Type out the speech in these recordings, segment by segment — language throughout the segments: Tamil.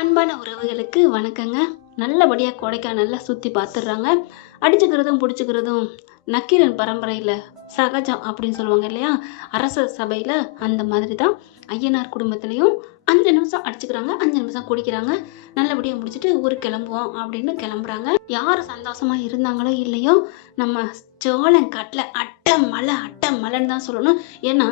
அன்பான உறவுகளுக்கு வணக்கங்க. நல்லபடியா கொடைக்கானல்ல சுத்தி பார்த்துடுறாங்க. அடிச்சுக்கிறதும், புடிச்சுக்கிறதும் நக்கீரன் பரம்பரையில சகஜம் அப்படின்னு சொல்லுவாங்க இல்லையா? அரச சபையில அந்த மாதிரி தான் ஐயனார் குடும்பத்திலயும் 5 நிமிஷம் அடிச்சுக்கிறாங்க, 5 நிமிஷம் குடிக்கிறாங்க. நல்லபடியா முடிச்சுட்டு ஊருக்கு கிளம்புவோம் அப்படின்னு கிளம்புறாங்க. யார் சந்தோஷமா இருந்தாங்களோ இல்லையோ, நம்ம சோளங்காட்டுல அட்ட மழைன்னு தான் சொல்லணும். ஏன்னா,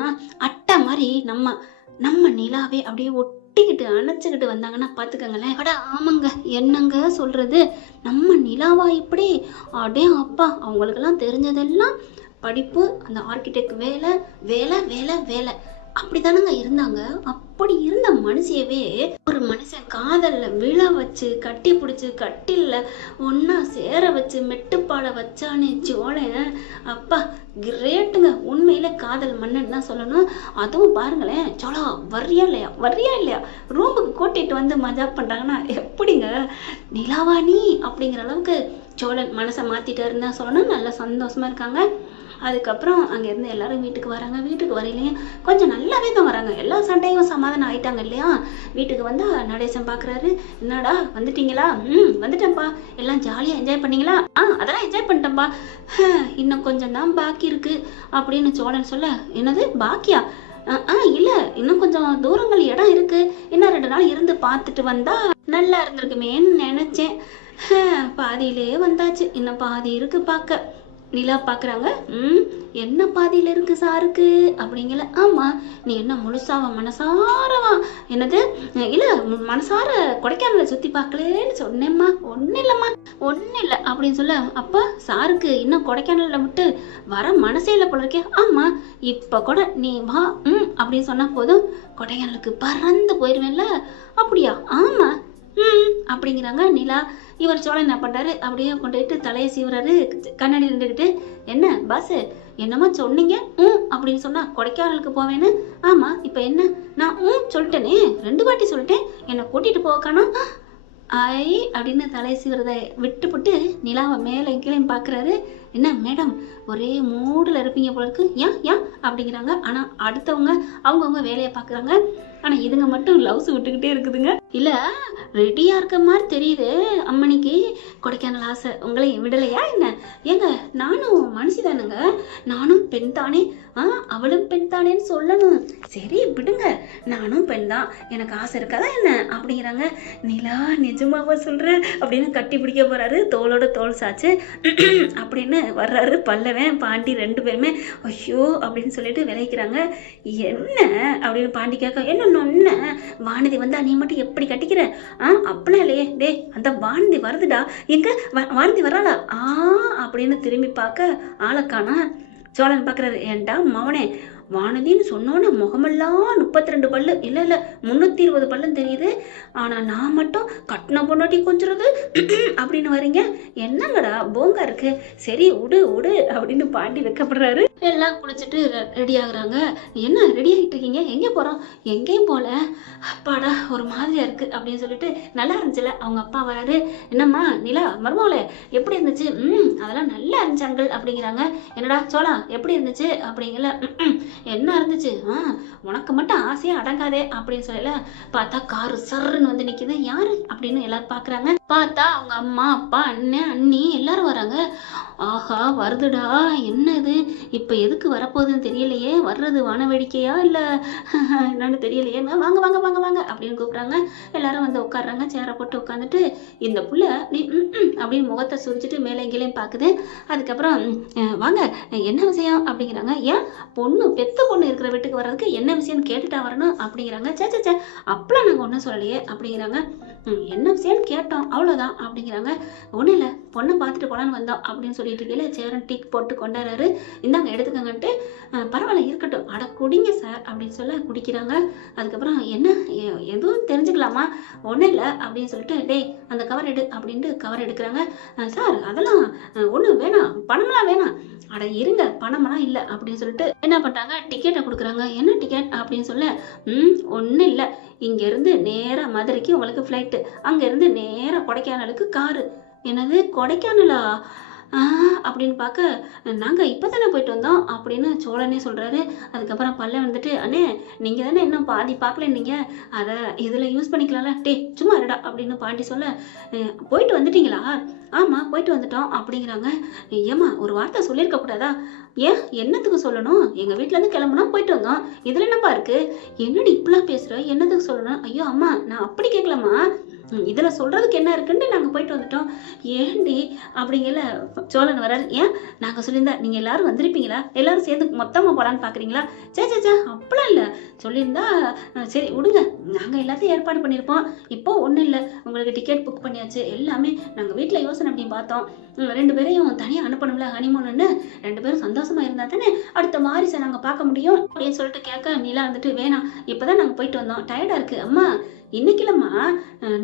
அட்டை மாதிரி நம்ம நம்ம நிலாவே அப்படியே ஒட்டிக்கிட்டு அணைச்சுக்கிட்டு வந்தாங்கன்னா பார்த்துக்கங்களேன். அட ஆமாங்க, என்னங்க சொல்றது, நம்ம நிலாவா இப்படி? அடே அப்பா, அவங்களுக்கெல்லாம் தெரிஞ்சதெல்லாம் படிப்பு, அந்த ஆர்கிடெக்ட் வேலை வேலை வேலை வேலை அப்படித்தானங்க இருந்தாங்க. அப்படி இருந்த மனுஷியவே ஒரு மனுஷன் காதல்ல விழ வச்சு கட்டி பிடிச்சு கட்டில்ல ஒன்னா சேர வச்சு மெட்டுப்பாட வச்சானே சோழன். அப்பா கிரேட்டுங்க, உண்மையில காதல் மன்னன் தான் சொல்லணும். அதுவும் பாருங்களேன், சோழா வர்றியா இல்லையா ரூமுக்கு கூட்டிட்டு வந்து மஜா பண்றாங்கன்னா எப்படிங்க? நிலாவாணி அப்படிங்கிற அளவுக்கு சோழன் மனசை மாத்திட்டாருன்னு தான் சொல்லணும். நல்லா சந்தோஷமா இருக்காங்க. அதுக்கப்புறம் அங்கேருந்து எல்லாரும் வீட்டுக்கு வராங்க. வீட்டுக்கு வரையிலையும் கொஞ்சம் நல்லாவே தான் வராங்க. எல்லா சண்டையும் சமாதானம் ஆயிட்டாங்க இல்லையா? வீட்டுக்கு வந்தா நடேசன் பார்க்குறாரு. என்னடா வந்துட்டீங்களா? வந்துட்டேன்ப்பா. எல்லாம் ஜாலியாக என்ஜாய் பண்ணீங்களா? அதெல்லாம் என்ஜாய் பண்ணிட்டேன்ப்பா. இன்னும் கொஞ்சம் தான் பாக்கி இருக்கு அப்படின்னு சோழன் சொல்ல, என்னது பாக்கியா? இல்லை, இன்னும் கொஞ்சம் தூரங்கள் இடம் இருக்கு. இன்னும் 2 நாள் இருந்து பார்த்துட்டு வந்தா நல்லா இருந்திருக்குமேன்னு நினைச்சேன். பாதியிலே வந்தாச்சு, இன்னும் பாதி இருக்கு பார்க்க. நிலா பார்க்குறாங்க. என்ன பாதியில் இருக்கு சாருக்கு அப்படிங்கல. ஆமாம், நீ என்ன முழுசாவா மனசாரவா? என்னது? இல்லை, மனசார கொடைக்கானலை சுற்றி பார்க்கலன்னு சொன்னேம்மா. ஒன்றும் இல்லை அப்படின்னு சொல்ல, அப்போ சாருக்கு இன்னும் கொடைக்கானலில் விட்டு வர மனசே இல்லை போல இருக்கே. ஆமாம், இப்போ கூட நீ வா அப்படின்னு சொன்னால் போதும், கொடைக்கானலுக்கு பறந்து போயிடுவேன்ல. அப்படியா? ஆமாம் அப்படிங்கிறாங்க நிலா. இவர் சோழன் என்ன பண்றாரு, அப்படியே கொண்டுட்டு தலையை சீவுறாரு. கண்ணாடி நின்றுக்கிட்டு, என்ன பாஸ் என்னமா சொன்னீங்க அப்படின்னு சொன்னா கொடைக்கானலுக்கு போவேன்னு? ஆமா, இப்ப என்ன? நான் சொல்லிட்டேனே, 2 வாட்டி சொல்லிட்டேன், என்னை கூட்டிட்டு போக்கானோ ஐ அப்படின்னு தலையை சீவுறதை விட்டுப்புட்டு நிலாவை மேலே கீழே பார்க்குறாரு. என்ன மேடம், ஒரே மூடில் இருப்பீங்க போல இருக்கு, ஏன் அப்படிங்கிறாங்க. ஆனால் அடுத்தவங்க அவங்கவுங்க வேலையை பார்க்குறாங்க. ஆனால் இதுங்க மட்டும் லவ்ஸ் விட்டுக்கிட்டே இருக்குதுங்க. இல்லை, ரெடியாக இருக்க மாதிரி தெரியுது அம்மனிக்கு கொடைக்கானல் ஆசை. உங்களை விடலையா என்ன? ஏங்க, நானும் மனுஷி தானுங்க, நானும் பெண் தானே. அவளும் பெண் தானேன்னு சொல்லணும். சரி விடுங்க, நானும் பெண் தான், எனக்கு ஆசை இருக்காதா என்ன அப்படிங்கிறாங்க. நிலா நிஜமாவா சொல்ற அப்படின்னு கட்டி பிடிக்க போறாரு. தோளோட தோல் சாச்சு அப்படின்னு வர்றாரு பல்லவன் பாண்டி 2 பேருமே. ஐயோ அப்படின்னு சொல்லிட்டு விளைக்கிறாங்க. என்ன அப்படின்னு பாண்டி கேட்க, என்ன வானதி வந்தா நீ மட்டும் எப்படி கட்டிக்கிற? அப்படிலாம் இல்லையே. டே, அந்த வானதி வருதுடா. எங்க வானதி வர்றாளா? அப்படின்னு திரும்பி பார்க்க ஆளக்கானா. சோழன் பார்க்குறாரு. ஏன்டா மவனே, வானதின்னு சொன்னோன்னு முகமெல்லாம் 32 பல்லு, இல்லை 320 பல்லுன்னு தெரியுது. ஆனால் நான் மட்டும் கட்டின பொண்டாட்டி கொஞ்சிறது அப்படின்னு வரீங்க. என்னங்கடா போங்க இருக்கு. சரி விடு அப்படின்னு பாண்டி வைக்கப்படுறாரு. எல்லாம் குளிச்சுட்டு ரெடி ஆகுறாங்க. என்ன ரெடி ஆகிட்டு இருக்கீங்க? எங்கே போகிறோம்? எங்கேயும் போல. அப்பாடா ஒரு மாதிரியா இருக்கு அப்படின்னு சொல்லிட்டு, நல்லா இருந்துச்சுல அவங்க அப்பா வராரு. என்னம்மா நிலா மருமகளே எப்படி இருந்துச்சு? அதெல்லாம் நல்லா இருந்துச்சு அங்கிள் அப்படிங்கிறாங்க. என்னடா சோழா எப்படி இருந்துச்சு அப்படிங்கல. என்ன இருந்துச்சு? உனக்கு மட்டும் ஆசையா அடங்காதே அப்படின்னு சொல்லல. பார்த்தா காரு சர்ன்னு வந்து நிக்குது. யாரு அப்படின்னு எல்லாரும் பாக்குறாங்க. பார்த்தா அவங்க அம்மா அப்பா அண்ணன் அண்ணி எல்லாரும் வராங்க. ஆஹா வருதுடா, என்ன இது இப்ப எதுக்கு வரப்போகுதுன்னு தெரியலையே. வர்றது வான வேடிக்கையா இல்ல என்னன்னு தெரியலையே. வாங்க வாங்க வாங்க வாங்க அப்படின்னு கூப்பிடுறாங்க. எல்லாரும் வந்து உட்காடுறாங்க. சேரை போட்டு உட்காந்துட்டு, இந்த புள்ள நீ அப்படின்னு முகத்தை சுரிச்சிட்டு மேலே எங்கேயும் பாக்குது. அதுக்கப்புறம் வாங்க என்ன விஷயம் அப்படிங்கிறாங்க. ஏன் பொண்ணு பெத்த பொண்ணு இருக்கிற வீட்டுக்கு வர்றதுக்கு என்ன விஷயம்னு கேட்டுட்டா வரணும் அப்படிங்கிறாங்க. சே அப்பெல்லாம் நாங்கள் ஒன்றும் சொல்லலையே அப்படிங்கிறாங்க. என்ன விஷயம்னு கேட்டோம் அவ்வளோதான் அப்படிங்கிறாங்க. ஒன்றும் இல்லை, பொண்ணை பார்த்துட்டு போலான்னு வந்தோம் அப்படின்னு சொல்லிட்டு இருக்கீங்களே. சேரன் டீ போட்டு கொண்டாடுறாரு. இந்தாங்க எடுத்துக்கங்கன்ட்டு. பரவாயில்ல இருக்கட்டும், அட குடிங்க சார் அப்படின்னு சொல்ல குடிக்கிறாங்க. அதுக்கப்புறம் என்ன எதுவும் தெரிஞ்சுக்கலாமா? ஒன்றும் இல்லை அப்படின்னு சொல்லிட்டு, டேய் அந்த கவர் எடு அப்படின்ட்டு கவர் எடுக்கிறாங்க. சார் அதெல்லாம் ஒன்றும் வேணாம், பணமெல்லாம் வேணாம். அட இருங்க, பணமெல்லாம் இல்லை அப்படின்னு சொல்லிட்டு என்ன பண்ணுறாங்க, டிக்கெட்டை கொடுக்குறாங்க. என்ன டிக்கெட் அப்படின்னு சொல்ல, ஒன்றும் இல்லை, இங்கேருந்து நேராக மதுரைக்கு உங்களுக்கு ஃப்ளைட்டு, அங்கேருந்து நேராக கொடைக்கானலுக்கு காரு. என்னது கொடைக்கானலா? ஆ அப்படின்னு பார்க்க நாங்கள் இப்போ தானே போயிட்டு வந்தோம் அப்படின்னு சோழனே சொல்கிறாரு. அதுக்கப்புறம் பல்லவன் வந்துட்டு அண்ணே நீங்கள் தானே இன்னும் பாதி பார்க்கல நீங்கள் அதை இதில் யூஸ் பண்ணிக்கலாம்ல டே சும்மா இருடா அப்படின்னு பாண்டி சொல்ல போயிட்டு வந்துட்டீங்களா ஆமாம் போயிட்டு வந்துட்டோம் அப்படிங்கிறாங்க. ஏம்மா ஒரு வார்த்தை சொல்லியிருக்க கூடாதா ஏன் என்னத்துக்கு சொல்லணும் எங்கள் வீட்டிலேருந்து கிளம்புனா போயிட்டு வந்தோம் இதில் என்னப்பா இருக்கு என்னடி இப்படிலாம் பேசுகிற என்னத்துக்கு சொல்லணும் ஐயோ அம்மா நான் அப்படி கேட்கலம்மா இதில் சொல்கிறதுக்கு என்ன இருக்குன்னு நாங்கள் போயிட்டு வந்துட்டோம் ஏண்டி அப்படிங்கல சோழன் வர்றாரு. ஏன் நாங்கள் சொல்லியிருந்தா நீங்கள் எல்லாரும் வந்திருப்பீங்களா எல்லாரும் சேர்ந்து மொத்தமாக போகலான்னு பார்க்குறீங்களா சே அப்படிலாம் இல்லை சொல்லியிருந்தா சரி விடுங்க நாங்கள் எல்லாத்தையும் ஏற்பாடு பண்ணியிருப்போம் இப்போ ஒன்றும் இல்லை உங்களுக்கு டிக்கெட் புக் பண்ணியாச்சு எல்லாமே நாங்கள் வீட்டில் யோசனை பண்ணி பார்த்தோம் 2 பேரையும் தனியாக அனுப்பணும்ல ஹனிமூன்னு 2 பேரும் சந்தோஷமா இருந்தா தானே அடுத்த வாரிசை நாங்கள் பார்க்க முடியும் அப்படின்னு சொல்லிட்டு கேட்க நிலா வந்துட்டு வேணாம் இப்போதான் நாங்கள் போயிட்டு வந்தோம் டயர்டாக இருக்கு அம்மா இன்னைக்கு இல்லம்மா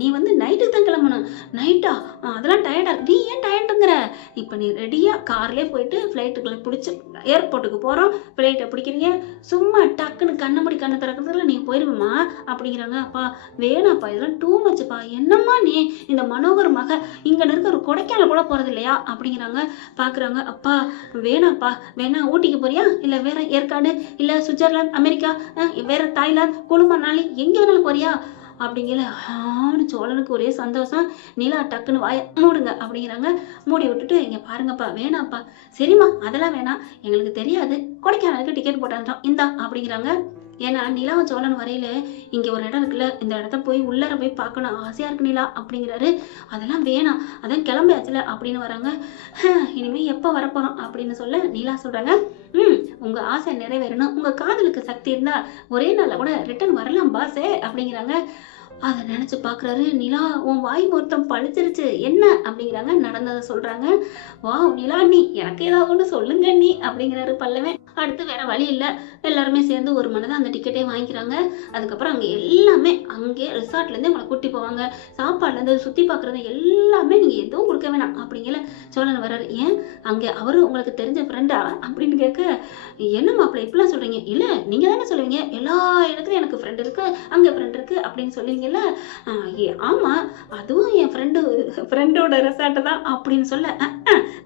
நீ வந்து நைட்டுக்கு தான் கிளம்பணும் நைட்டா அதெல்லாம் டயர்டா நீ ஏன் டயர்டுங்கிற இப்போ நீ ரெடியாக கார்லேயே போயிட்டு ஃப்ளைட்டுக்குள்ள பிடிச்சி ஏர்போர்ட்டுக்கு போகிறோம் ஃப்ளைட்டை பிடிக்கிறீங்க சும்மா டக்குன்னு கண்ணை திறக்கிறதுல நீ போயிடுவேம்மா அப்படிங்கிறாங்க. அப்பா வேணாப்பா இதெல்லாம் டூ மச்சுப்பா என்னம்மா நீ இந்த மனோகர் மக இங்கே இருக்க ஒரு கொடைக்கானல் கூட போகிறது இல்லையா அப்படிங்கிறாங்க. பார்க்குறாங்க அப்பா வேணாப்பா வேணா ஊட்டிக்கு போறியா இல்லை வேற ஏற்காடு இல்லை சுவிட்சர்லாந்து அமெரிக்கா வேற தாய்லாந்து குழுமனாலி எங்கே வேணாலும் போறியா அப்படிங்கிற சோழனுக்கு ஒரே சந்தோஷம். நிலா டக்குன்னு வாய மூடுங்க அப்படிங்கிறாங்க. மூடி விட்டுட்டு இங்கே பாருங்கப்பா வேணாப்பா சரிம்மா அதெல்லாம் வேணாம் எங்களுக்கு தெரியாது கொடைக்கானலுக்கு டிக்கெட் போட்டான்றோம் இந்தா அப்படிங்கிறாங்க. ஏன்னா நிலாவும் சோழன் வரையில இங்கே ஒரு இடம் இருக்குல்ல இந்த இடத்த போய் உள்ளார போய் பார்க்கணும் ஆசையாக இருக்கு நிலா அப்படிங்கிறாரு. அதெல்லாம் வேணாம் அதான் கிளம்பியாச்சுல அப்படின்னு வராங்க. இனிமேல் எப்போ வரப்போகிறோம் அப்படின்னு சொல்ல நிலா சொல்கிறாங்க உங்கள் ஆசை நிறைவேறணும் உங்கள் காதலுக்கு சக்தி இருந்தால் ஒரே நாளில் கூட ரிட்டர்ன் வரலாம் பாஸே அப்படிங்கிறாங்க. அதை நினச்சி பார்க்குறாரு. நிலா உன் வாய் மொத்தம் பழிச்சிருச்சு என்ன அப்படிங்கிறாங்க. நடந்ததை சொல்கிறாங்க. வா நிலா நீ எனக்கு ஏதாவது ஒன்று சொல்லுங்க நீ அப்படிங்கிறாரு பல்லவன். அடுத்து வேற வழி இல்லை எல்லாருமே சேர்ந்து ஒரு மனதை அந்த டிக்கெட்டே வாங்கிக்கிறாங்க. அதுக்கப்புறம் அங்கே எல்லாமே அங்கே ரிசார்ட்லேருந்து உங்களை கூட்டி போவாங்க சாப்பாடுலேருந்து சுற்றி பார்க்குறது எல்லாமே நீங்கள் எதுவும் கொடுக்க வேணாம் அப்படிங்கிற சோழன் வர்றாரு. ஏன் அங்கே அவரு உங்களுக்கு தெரிஞ்ச ஃப்ரெண்டா அப்படின்னு கேட்க என்ன மாப்பிள்ள இப்படிலாம் சொல்கிறீங்க இல்லை நீங்கள் தானே சொல்லுவீங்க எல்லா இடத்துலையும் எனக்கு ஃப்ரெண்ட் இருக்குது அங்கே ஃப்ரெண்ட் இருக்குது அப்படின்னு சொல்லுவீங்க ஆமாம் அதுவும் என் ஃப்ரெண்டோட ரெசார்ட்டு தான் அப்படின்னு சொல்ல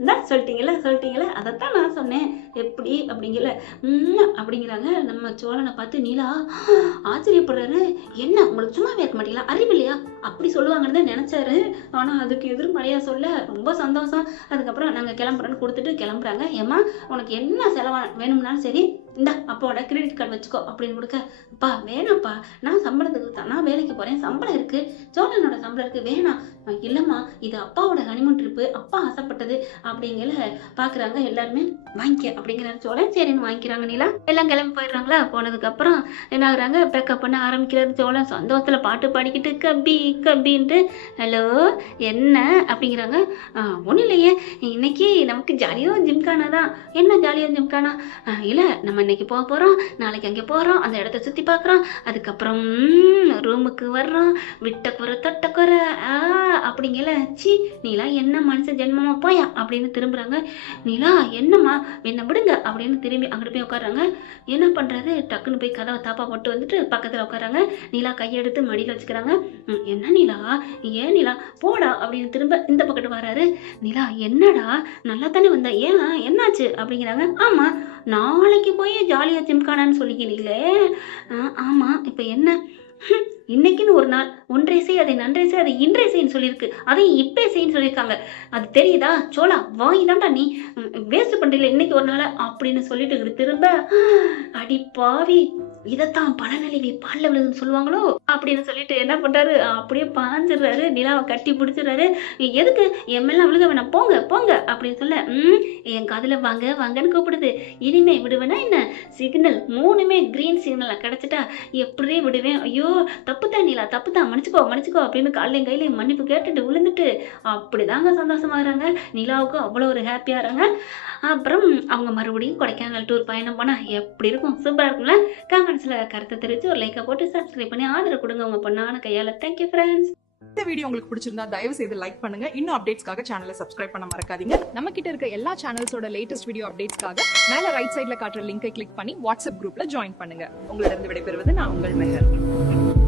தான் சொல்லிட்டீங்களே அதைத்தான் நான் சொன்னேன் எப்படி அப்படிங்கல அப்படிங்கிறாங்க. நம்ம சோழனை பார்த்து நீலா ஆச்சரியப்படுறாரு. என்ன உங்களுக்கு சும்மா இருக்க மாட்டீங்களா அறிவில்லையா அப்படி சொல்லுவாங்கன்னு தான் நினைச்சாரு. ஆனால் அதுக்கு எதிர்மறையா சொல்ல ரொம்ப சந்தோஷம். அதுக்கப்புறம் நாங்கள் கிளம்புறோன்னு கொடுத்துட்டு கிளம்புறாங்க. ஏம்மா உனக்கு என்ன செலவா வேணும்னாலும் சரி இந்த அப்பாவோட கிரெடிட் கார்டு வச்சுக்கோ அப்படின்னு கொடுக்க அப்பா வேணாம்ப்பா நான் சம்பளத்துக்கு தான் நான் வேலைக்கு போகிறேன் சம்பளம் இருக்குது சோழனோட சம்பளம் இருக்குது வேணாம் இல்லைம்மா இது அப்பாவோட ஹனிமூன் ட்ரிப்பு அப்பா ஆசைப்பட்டது அப்படிங்கிற பார்க்குறாங்க. எல்லாருமே வாங்கிக்க அப்படிங்கிறாரு சோழன். சரின்னு வாங்கிக்கிறாங்க. நிலா எல்லாம் கிளம்பி போயிடுறாங்களா. போனதுக்கப்புறம் என்ன ஆகுறாங்க பேக்கப் பண்ண ஆரம்பிக்கிறாரு சோழன் சந்தோஷத்தில் பாட்டு பாடிக்கிட்டு கப்பின்ட்டு ஹலோ என்ன அப்படிங்கிறாங்க. ஒன்றும் இல்லையே இன்னைக்கு நமக்கு ஜாலியோ ஜிம்கானா தான் என்ன ஜாலியோ ஜிம்கானா இல்லை நம்ம இன்னைக்கு போக போகிறோம் நாளைக்கு அங்கே போகிறோம் அந்த இடத்த சுற்றி பார்க்குறோம் அதுக்கப்புறம் ரூமுக்கு வர்றோம் விட்ட குறை தொட்ட குறை அப்படிங்கல சி நீலா என்ன மனுஷ ஜென்மமா போயா அப்படின்னு திரும்புறாங்க. நீலா என்னம்மா என்ன விடுங்க அப்படின்னு திரும்பி அங்கிட்டு போய் உட்காடுறாங்க. என்ன பண்ணுறாரு டக்குன்னு போய் கதவை தாப்பா போட்டு வந்துட்டு பக்கத்தில் உட்காடுறாங்க. நீலா கையெடுத்து மடியில் வச்சுக்கிறாங்க. என்ன நீலா ஏன் நீலா போடா அப்படின்னு திரும்ப இந்த பக்கத்து வராரு. நீலா என்னடா நல்லா தானே வந்தா ஏன் என்னாச்சு அப்படிங்கிறாங்க. ஆமாம் நாளைக்கு போய் ஜாலியாக ஜிம்கானான்னு சொல்லிக்கிறீங்களே ஆமாம் இப்போ என்ன இன்னைக்குன்னு ஒரு நாள் ஒன்றை செய் அதை நன்றை செய் அதை இன்றை செய்ன்னு சொல்லியிருக்கு அதையும் இப்போ செய்ன்னு சொல்லியிருக்காங்க அது தெரியுதா சோழா வாங்கி தான்டா நீ வேஸ்ட் பண்ணுறீங்களே இன்னைக்கு ஒரு நாள் அப்படின்னு சொல்லிட்டு திரும்ப அடி பாவி இதைத்தான் பழநிலைவி பாலில் விழுதுன்னு சொல்லுவாங்களோ அப்படின்னு சொல்லிட்டு என்ன பண்ணுறாரு அப்படியே பாஞ்சிடுறாரு. நிலாவை கட்டி பிடிச்சிடுறாரு. எதுக்கு என் மேலாம் விழுக வேணாம் போங்க போங்க அப்படின்னு சொல்ல என் காதில் வாங்க வாங்கன்னு கூப்பிடுது. இனிமே விடுவேன்னா என்ன சிக்னல் 3மே கிரீன் சிக்னலாக கிடச்சிட்டா எப்படியே விடுவேன் ஐயோ தப்பு தான் நீலா தப்பு தான் மன்னிச்சுக்கோ அப்படின்னு காலையும் கையிலையும் மன்னிப்பு கேட்டுட்டு விழுந்துட்டு அப்படிதாங்க சந்தோஷமாகறாங்க. நிலாவுக்கு அவ்வளோ ஒரு ஹாப்பியாகிறாங்க. அப்புறம் அவங்க மறுபடியும் கொடைக்கானல் டூர் பயணம் போனால் எப்படி இருக்கும் சூப்பராக இருக்கும்ல. கமெண்ட்ஸில் கருத்தை தெரிவித்து ஒரு லைக்கை போட்டு சப்ஸ்கிரைப் பண்ணி ஆதரவு கொடுங்க உங்கள் பொண்ணான கையால். Thank you friends. இந்த வீடியோ உங்களுக்கு பிடிச்சிருந்தா தயவு செய்து லைக் பண்ணுங்க. இன்னும் அப்டேட்ஸ்க்காக சேனலை சப்ஸ்கிரைப் பண்ண மறக்காதீங்க. நம்ம கிட்ட இருக்க எல்லா சேனல்ஸோட லேட்டஸ்ட் வீடியோ அப்டேட்ஸ்க்காக மேல ரைட் சைடுல காட்டுற லிங்கை கிளிக் பண்ணி வாட்ஸ்அப் குரூப்ல ஜாயின் பண்ணுங்க. உங்களிடம் விடைபெறுவது நான் உங்கள் மெஹர்.